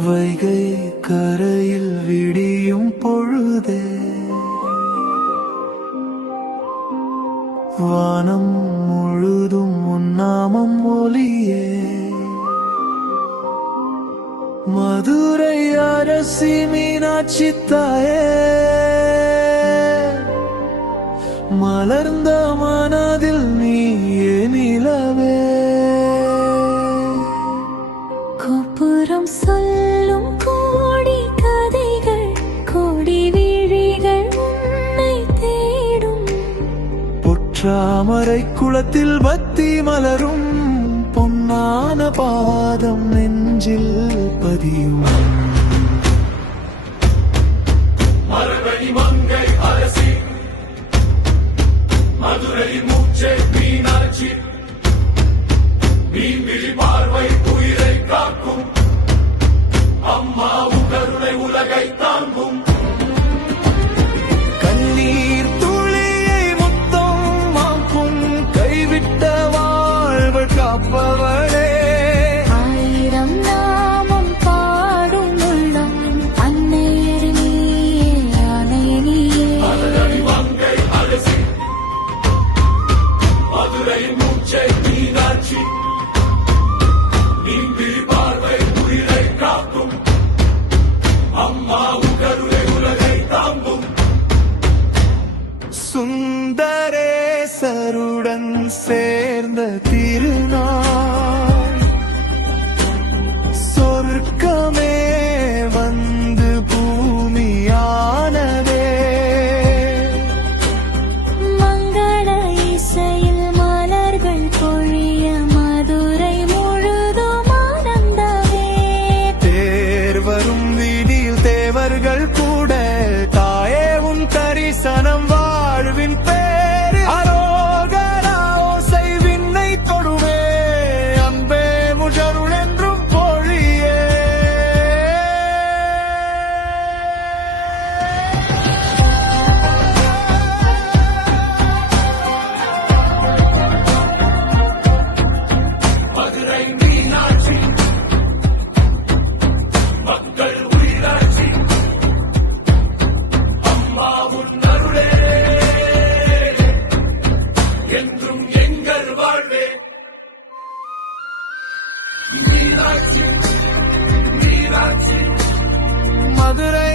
வைகை கரையில் விடியும் பொழுதே வானம் முழுதும் உன்னாமம் ஒலியே மதுரை அரசி மீனாட்சி தாயே மலர்ந்த மனதில் நீயே நிலவே கோபுரம் சொல்லும் கோடி கதைகள் கோடி விழிகள் உன்னை தேடும் பொற்றாமரை குளத்தில் பத்தி மலரும் பொன்னான பாதம் நெஞ்சில் பதியும் மரகடி மங்கை அரசி மதுரை மூச்சை மீனாட்சி மீன்விழி பார்வை உயிரை காக்கும் அம்மா உகருணை உலகை தாங்கும் கண்ணீர் துளியை முத்தம் மாக்கும் கைவிட்ட வாழ்வு காப்பவளே ஆயிரம் நாமம் பாடும் உள்ளம் அன்னை நீயே அன்னை நீயே மரகடி மங்கை அரசி மதுரை மூச்சை மீனாட்சி மீன்விழி பார்வை உயிரை காக்கும் அம்மா உகருணை உலகை தாங்கும் சுந்தரேசருடன் சேர்ந்த திருநாள் சொர்க்கமே வந்து பூமியானதே மங்கள இசையில் மலர்கள் பொழிய மதுரை முழுதும் ஆனந்தமே தேர் வரும் வீதியில் தேவர்கள் கூட தாயே உன் தரிசனம் வாழ்வின் பேரு அரோகரா ஓசை விண்ணை தொடுவே அன்பே முஜருள் என்றும் பொழியே மதுரை மீனாட்சி மக்கள் உயிராட்சி அம்மா உன் அருளே என்றும் எங்கள் வாழ்வே மீனாட்சி மீனாட்சி மதுரை